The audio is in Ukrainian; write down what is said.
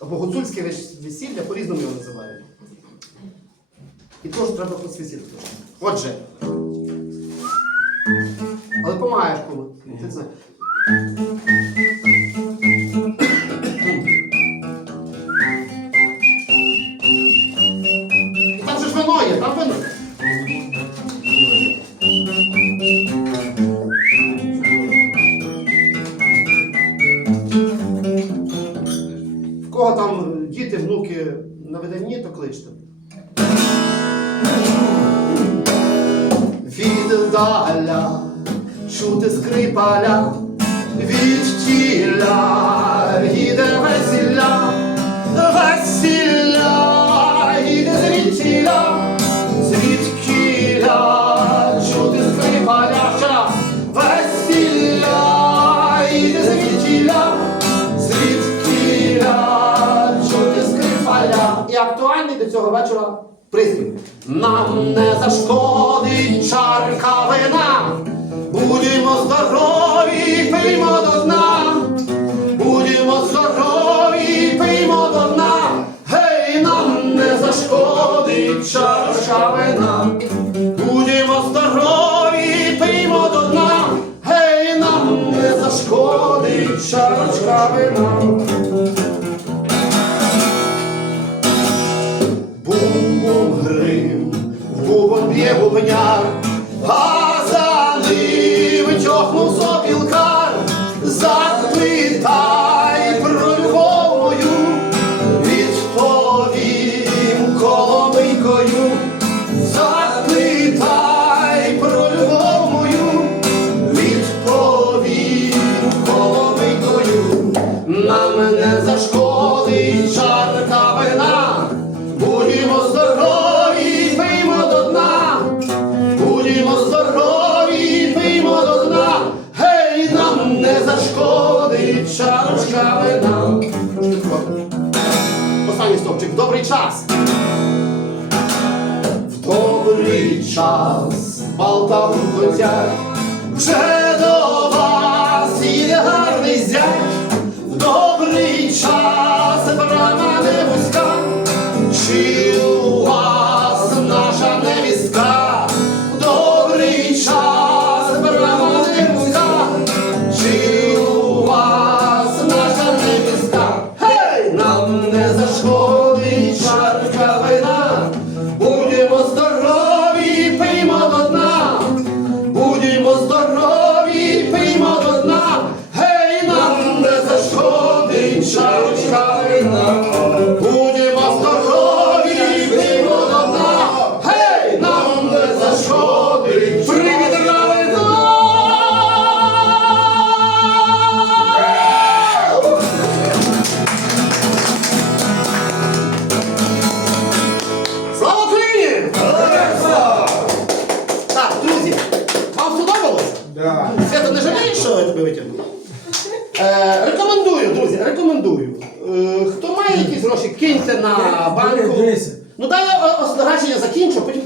або гуцульське весілля, по-різному його називають. І теж треба посвятити трошки. Отже. Але помагаєш коли. Ти знаєш. Там же ж вино є, там вино. Виданні, то кличте. Віддаля чути скрипаля, від цього вечора приспів. Нам не зашкодить чарка вина, будемо здорові, пиймо до дна, будемо здорові, пиймо до дна, гей, нам не зашкодить чарка вина, будемо здорові, пиймо до дна, гей, нам не зашкодить чарка вина. soñar здорові, пиймо до дна, гей, нам не зашкодить чарочка вина. Останній стовпчик, в добрий час. В добрий час Полтаву хотять, вже до вас їде Свято не жалієш, що я тебе витягнув? Е, рекомендую, друзі, рекомендую. Е, хто має якісь гроші, киньте на банку. Дивися. Ну дай я е, речення закінчу, потім